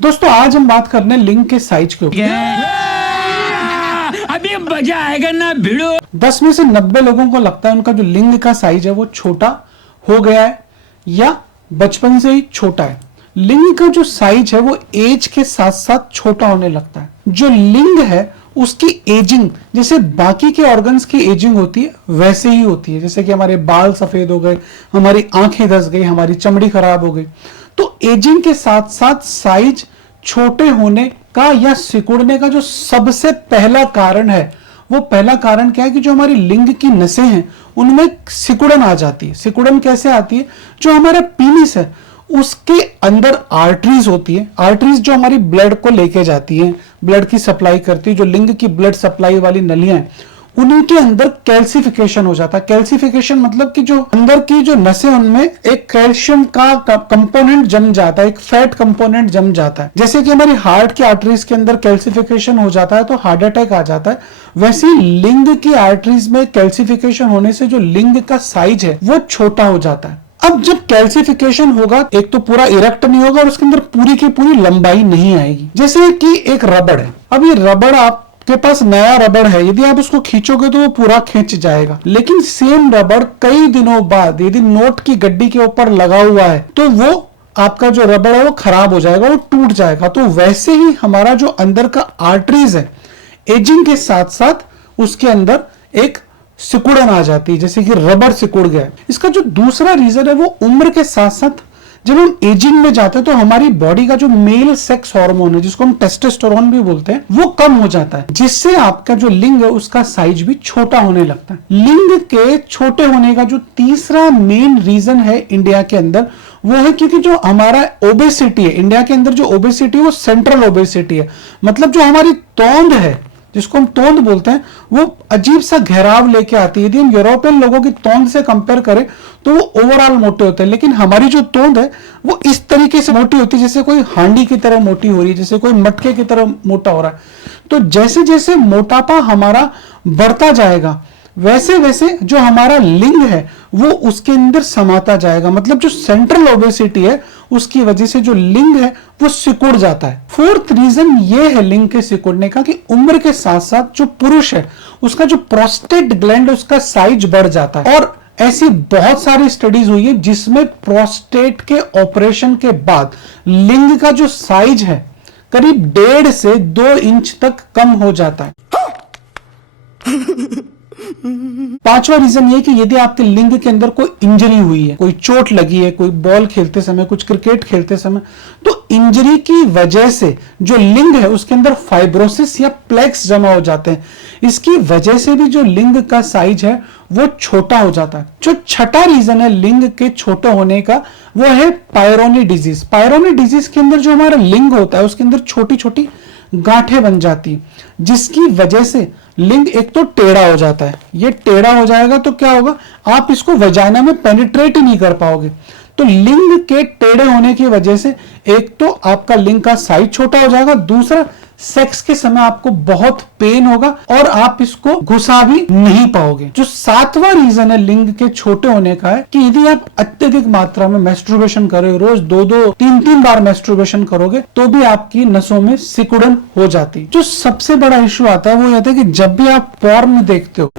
दोस्तों आज हम बात करने लिंग के साइज के ऊपर। अभी मजा आएगा ना भिड़ो। 10 में से 90 लोगों को लगता है उनका जो लिंग का साइज है वो छोटा हो गया है या बचपन से ही छोटा है। लिंग का जो साइज है वो एज के साथ साथ छोटा होने लगता है। जो लिंग है उसकी एजिंग जैसे बाकी के ऑर्गन्स की एजिंग होती है वैसे ही होती है। जैसे कि हमारे बाल सफेद हो गए, हमारी आंखें धस गई, हमारी चमड़ी खराब हो गई, तो एजिंग के साथ साथ साइज छोटे होने का या सिकुड़ने का जो सबसे पहला कारण है, वो पहला कारण क्या है कि जो हमारी लिंग की नसें हैं उनमें सिकुड़न आ जाती है। सिकुड़न कैसे आती है? जो हमारा पीनिस है उसके अंदर आर्टरीज होती है। आर्टरीज जो हमारी ब्लड को लेके जाती है, ब्लड की सप्लाई करती है, जो लिंग की ब्लड सप्लाई वाली नलियां हैं उन्हीं के अंदर कैल्सिफिकेशन हो जाता है। कैल्सिफिकेशन मतलब कि जो अंदर की जो नसें उनमें एक कैल्शियम का कंपोनेंट जम जाता है, एक फैट कंपोनेंट जम जाता है। जैसे कि हमारी हार्ट की आर्टरीज के अंदर कैल्सिफिकेशन हो जाता है तो हार्ट अटैक आ जाता है, वैसे ही लिंग की आर्टरीज में कैल्सिफिकेशन होने से जो लिंग का साइज है वो छोटा हो जाता है। अब जब कैल्सिफिकेशन होगा, एक तो पूरा इरेक्ट नहीं होगा और उसके अंदर पूरी की पूरी लंबाई नहीं आएगी। जैसे कि एक रबड़ है, अब ये रबड़ आपके पास नया रबड़ है, यदि आप उसको खींचोगे तो वो पूरा खींच जाएगा, लेकिन सेम रबड़ कई दिनों बाद यदि नोट की गड्डी के ऊपर लगा हुआ है तो वो आपका जो रबड़ है वो खराब हो जाएगा, वो टूट जाएगा। तो वैसे ही हमारा जो अंदर का आर्टरीज है, एजिंग के साथ साथ उसके अंदर एक सिकुड़न आ जाती है, जैसे कि रबर सिकुड़ गया। इसका जो दूसरा रीजन है वो उम्र के साथ साथ जब हम एजिंग में जाते हैं तो हमारी बॉडी का जो मेल सेक्स हार्मोन है, जिसको हम टेस्टोस्टेरोन भी बोलते हैं, वो कम हो जाता है, जिससे आपका जो लिंग है उसका साइज भी छोटा होने लगता है। लिंग के छोटे होने का जो तीसरा मेन रीजन है इंडिया के अंदर वो है क्योंकि जो हमारा ओबेसिटी है, इंडिया के अंदर जो ओबेसिटी है वो सेंट्रल ओबेसिटी है। मतलब जो हमारी तोंद है, जिसको हम तोंद बोलते हैं, वो अजीब सा घेराव लेके आती है। यदि हम यूरोपियन लोगों की तोंद से कंपेयर करें तो वो ओवरऑल मोटे होते हैं, लेकिन हमारी जो तोंद है वो इस तरीके से मोटी होती है जैसे कोई हांडी की तरह मोटी हो रही है, जैसे कोई मटके की तरह मोटा हो रहा है। तो जैसे जैसे मोटापा हमारा बढ़ता जाएगा वैसे वैसे जो हमारा लिंग है वो उसके अंदर समाता जाएगा। मतलब जो सेंट्रल ओबेसिटी है उसकी वजह से जो लिंग है वो सिकुड़ जाता है। फोर्थ रीजन ये है लिंग के सिकुड़ने का कि उम्र के साथ साथ जो पुरुष है उसका जो प्रोस्टेट ग्लैंड है उसका साइज बढ़ जाता है। और ऐसी बहुत सारी स्टडीज हुई है जिसमें प्रोस्टेट के ऑपरेशन के बाद लिंग का जो साइज है करीब 1.5 से 2 इंच तक कम हो जाता है। पांचवा रीजन ये कि यदि आपके लिंग के अंदर कोई इंजरी हुई है, कोई चोट लगी है, कोई बॉल खेलते समय, कुछ क्रिकेट खेलते समय, तो इंजरी की वजह से जो लिंग है उसके अंदर फाइब्रोसिस या प्लेक्स जमा हो जाते हैं। इसकी वजह से भी जो लिंग का साइज है वो छोटा हो जाता है। जो छठा रीजन है लिंग के छोटे होने का वो है पायरोनी डिजीज। पायरोनी डिजीज के अंदर जो हमारा लिंग होता है उसके अंदर छोटी छोटी गांठें बन जाती जिसकी वजह से लिंग एक तो टेढ़ा हो जाता है। ये टेढ़ा हो जाएगा तो क्या होगा, आप इसको वजाइना में पेनिट्रेट ही नहीं कर पाओगे। तो लिंग के टेढ़े होने की वजह से एक तो आपका लिंग का साइज छोटा हो जाएगा, दूसरा सेक्स के समय आपको बहुत पेन होगा और आप इसको घुसा भी नहीं पाओगे। जो सातवां रीजन है लिंग के छोटे होने का है कि यदि आप अत्यधिक मात्रा में मैस्ट्रुबेशन कर रहे हो, रोज 2-2, 3-3 बार मैस्ट्रुबेशन करोगे तो भी आपकी नसों में सिकुड़न हो जाती। जो सबसे बड़ा इश्यू आता है वो यह है कि जब भी आप पॉर्न देखते हो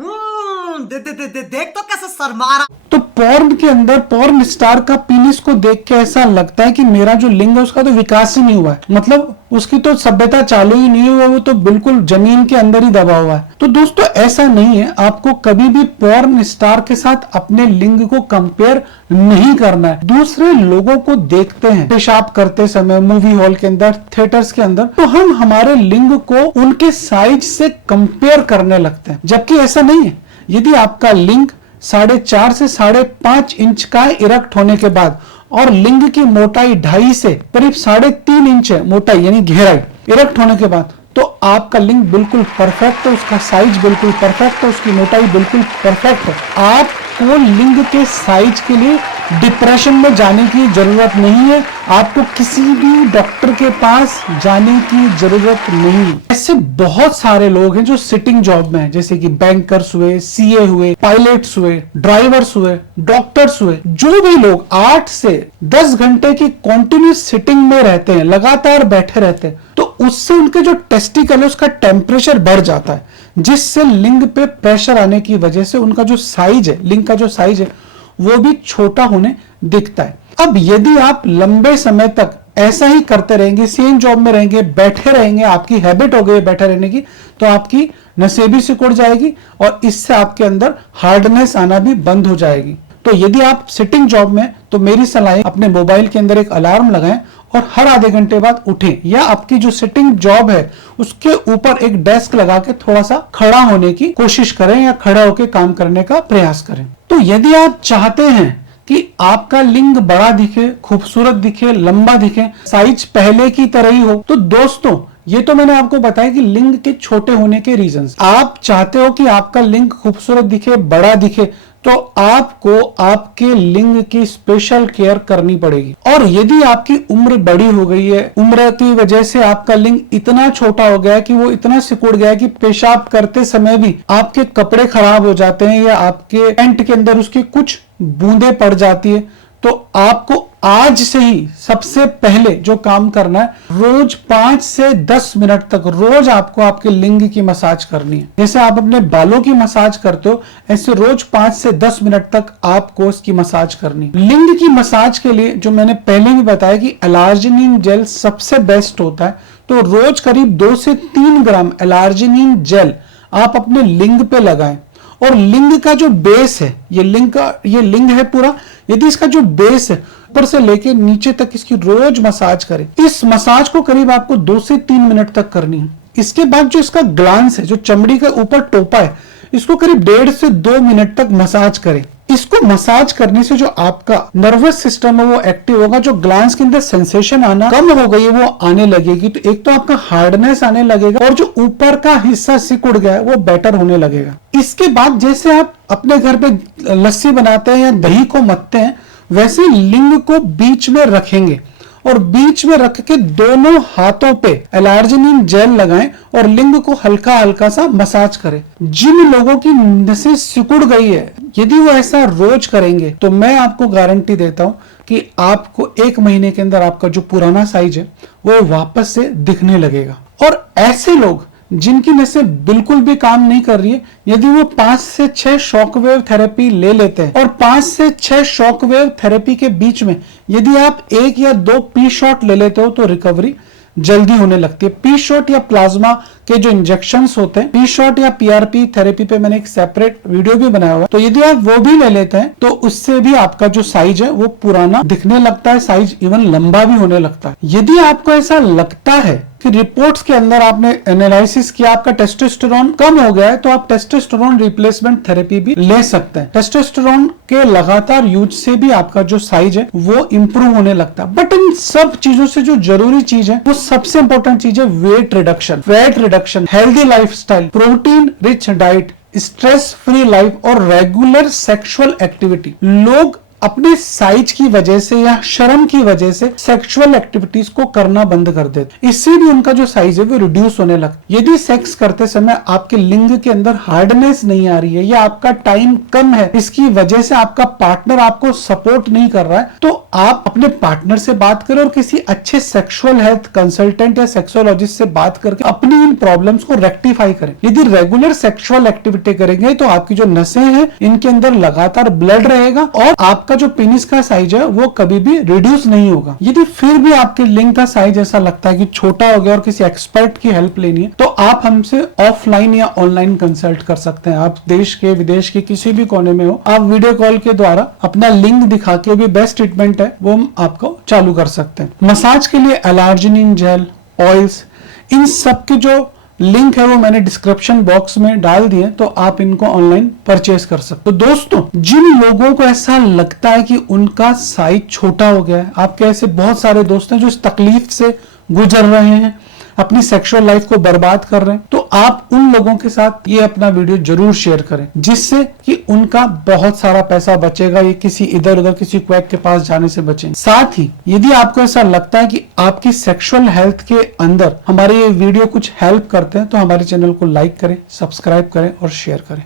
देख तो कैसे शर्मा, तो पॉर्न के अंदर पॉर्न स्टार का पीनिस को देख के ऐसा लगता है कि मेरा जो लिंग है उसका तो विकास ही नहीं हुआ है, मतलब उसकी तो सभ्यता चालू ही नहीं हुआ, वो तो बिल्कुल जमीन के अंदर ही दबा हुआ है। तो दोस्तों ऐसा नहीं है, आपको कभी भी पॉर्न स्टार के साथ अपने लिंग को कंपेयर नहीं करना है। दूसरे लोगों को देखते हैं पेशाब करते समय मूवी हॉल के अंदर, थिएटर्स के अंदर, तो हम हमारे लिंग को उनके साइज से कंपेयर करने लगते हैं, जबकि ऐसा नहीं है। यदि आपका लिंग 4.5 से 5.5 इंच का है इरेक्ट होने के बाद और लिंग की मोटाई 2.5 से करीब 3.5 इंच है मोटाई यानी गहराई इरेक्ट होने के बाद, तो आपका लिंग बिल्कुल परफेक्ट है, उसका साइज बिल्कुल परफेक्ट है, उसकी मोटाई बिल्कुल परफेक्ट है। आपको लिंग के साइज के लिए डिप्रेशन में जाने की जरूरत नहीं है, आपको किसी भी डॉक्टर के पास जाने की जरूरत नहीं है। ऐसे बहुत सारे लोग हैं जो सिटिंग जॉब में हैं, जैसे कि बैंकर्स हुए, सीए हुए, पायलट्स हुए, ड्राइवर्स हुए, डॉक्टर्स हुए। जो भी लोग 8 से 10 घंटे की कॉन्टिन्यूस सिटिंग में रहते हैं, लगातार बैठे रहते हैं, तो उससे उनके जो टेस्टिकल है उसका टेम्परेचर बढ़ जाता है, जिससे लिंग पे प्रेशर आने की वजह से उनका जो साइज है, लिंग का जो साइज है वो भी छोटा होने दिखता है। अब यदि आप लंबे समय तक ऐसा ही करते रहेंगे, सेम जॉब में रहेंगे, बैठे रहेंगे, आपकी हैबिट हो गई है बैठे रहने की, तो आपकी नसें भी सिकुड़ जाएगी और इससे आपके अंदर हार्डनेस आना भी बंद हो जाएगी। तो यदि आप सिटिंग जॉब में, तो मेरी सलाह है अपने मोबाइल के अंदर एक अलार्म लगाएं और हर आधे घंटे बाद उठें, या आपकी जो सिटिंग जॉब है उसके ऊपर एक डेस्क लगा के थोड़ा सा खड़ा होने की कोशिश करें या खड़ा होकर काम करने का प्रयास करें। तो यदि आप चाहते हैं कि आपका लिंग बड़ा दिखे, खूबसूरत दिखे, लंबा दिखे, साइज पहले की तरह ही हो, तो दोस्तों ये तो मैंने आपको बताया कि लिंग के छोटे होने के रीजंस। आप चाहते हो कि आपका लिंग खूबसूरत दिखे, बड़ा दिखे, तो आपको आपके लिंग की स्पेशल केयर करनी पड़ेगी। और यदि आपकी उम्र बड़ी हो गई है, उम्र की वजह से आपका लिंग इतना छोटा हो गया है कि वो इतना सिकुड़ गया है कि पेशाब करते समय भी आपके कपड़े खराब हो जाते हैं या आपके पैंट के अंदर उसकी कुछ बूंदें पड़ जाती है, तो आपको आज से ही सबसे पहले जो काम करना है, रोज 5 से 10 मिनट तक रोज आपको आपके लिंग की मसाज करनी है। जैसे आप अपने बालों की मसाज करते हो, ऐसे रोज 5 से 10 मिनट तक आपको इसकी मसाज करनी है। लिंग की मसाज के लिए जो मैंने पहले भी बताया कि एलार्जिनिन जेल सबसे बेस्ट होता है, तो रोज करीब 2 से 3 ग्राम एलार्जिनिन जेल आप अपने लिंग पे लगाएं। और लिंग का जो बेस है, ये लिंग है पूरा, यदि इसका जो बेस है ऊपर से लेके नीचे तक इसकी रोज मसाज करें। इस मसाज को करीब आपको 2 से 3 मिनट तक करनी है। इसके बाद जो इसका ग्लांस है, जो चमड़ी का ऊपर टोपा है, इसको करीब 1.5 से 2 मिनट तक मसाज करें। इसको मसाज करने से जो आपका नर्वस सिस्टम है वो एक्टिव होगा, जो ग्लांस के अंदर सेंसेशन आना कम हो गई है वो आने लगेगी। तो एक तो आपका हार्डनेस आने लगेगा और जो ऊपर का हिस्सा सिकुड़ गया है वो बेटर होने लगेगा। इसके बाद जैसे आप अपने घर पे लस्सी बनाते हैं या दही को मथते हैं, वैसे लिंग को बीच में रखेंगे और बीच में रख के दोनों हाथों पे एलार्जिनिन जेल लगाएं और लिंग को हल्का हल्का सा मसाज करें। जिन लोगों की नसें सिकुड़ गई है, यदि वो ऐसा रोज करेंगे तो मैं आपको गारंटी देता हूं कि आपको 1 महीने के अंदर आपका जो पुराना साइज है वो वापस से दिखने लगेगा। और ऐसे लोग जिनकी नसें बिल्कुल भी काम नहीं कर रही है, यदि वो 5 से 6 शॉकवेव थेरेपी ले लेते हैं और 5 से 6 शॉकवेव थेरेपी के बीच में यदि आप 1 या 2 पी शॉट ले लेते हो तो रिकवरी जल्दी होने लगती है। पी शॉट या प्लाज्मा के जो इंजेक्शंस होते हैं, पी शॉट या पीआरपी थेरेपी पे मैंने एक सेपरेट वीडियो भी बनाया हुआ है, तो यदि आप वो भी ले लेते हैं तो उससे भी आपका जो साइज है वो पुराना दिखने लगता है, साइज इवन लंबा भी होने लगता है। यदि आपको ऐसा लगता है कि रिपोर्ट्स के अंदर आपने एनालिसिस किया आपका टेस्टोस्टेरोन कम हो गया है, तो आप टेस्टोस्टेरोन रिप्लेसमेंट थेरेपी भी ले सकते हैं। टेस्टोस्टेरोन के लगातार यूज से भी आपका जो साइज है वो इंप्रूव होने लगता है। बट इन सब चीजों से जो जरूरी चीज है, वो सबसे इंपॉर्टेंट चीज है weight reduction, healthy lifestyle, protein rich diet, stress free life और रेगुलर सेक्सुअल एक्टिविटी। लोग अपने साइज की वजह से या शर्म की वजह से सेक्सुअल एक्टिविटीज को करना बंद कर देते, इससे भी उनका जो साइज है वो रिड्यूस होने लगता है। यदि सेक्स करते समय आपके लिंग के अंदर हार्डनेस नहीं आ रही है या आपका टाइम कम है, इसकी वजह से आपका पार्टनर आपको सपोर्ट नहीं कर रहा है, तो आप अपने पार्टनर से बात करें और किसी अच्छे सेक्सुअल हेल्थ कंसल्टेंट या सेक्सोलॉजिस्ट से बात करके अपनी इन प्रॉब्लम्स को रेक्टिफाई करें। यदि रेगुलर सेक्सुअल एक्टिविटी करेंगे तो आपकी जो नसें हैं इनके अंदर लगातार ब्लड रहेगा और आपका जो पेनिस का साइज है वो कभी भी रिड्यूस नहीं होगा। यदि फिर भी आपके लिंग का साइज ऐसा लगता है कि छोटा हो गया और किसी एक्सपर्ट की हेल्प लेनी है, तो आप हमसे ऑफलाइन या ऑनलाइन कंसल्ट कर सकते हैं। आप देश के विदेश के किसी भी कोने में हो, आप वीडियो कॉल के द्वारा अपना लिंग दिखा के भी बेस्ट ट्रीटमेंट है वो हम आपको चालू कर सकते हैं। मसाज के लिए एलार्जिनिन जेल, ऑयल्स, इन सब के जो लिंक है वो मैंने डिस्क्रिप्शन बॉक्स में डाल दिए, तो आप इनको ऑनलाइन परचेज कर सकते हो। तो दोस्तों, जिन लोगों को ऐसा लगता है कि उनका साइज छोटा हो गया है, आपके ऐसे बहुत सारे दोस्त हैं जो इस तकलीफ से गुजर रहे हैं, अपनी सेक्सुअल लाइफ को बर्बाद कर रहे हैं, तो आप उन लोगों के साथ ये अपना वीडियो जरूर शेयर करें, जिससे कि उनका बहुत सारा पैसा बचेगा, ये किसी इधर उधर किसी क्वैक के पास जाने से बचेंगे। साथ ही यदि आपको ऐसा लगता है कि आपकी सेक्सुअल हेल्थ के अंदर हमारे ये वीडियो कुछ हेल्प करते हैं, तो हमारे चैनल को लाइक करें, सब्सक्राइब करें और शेयर करें।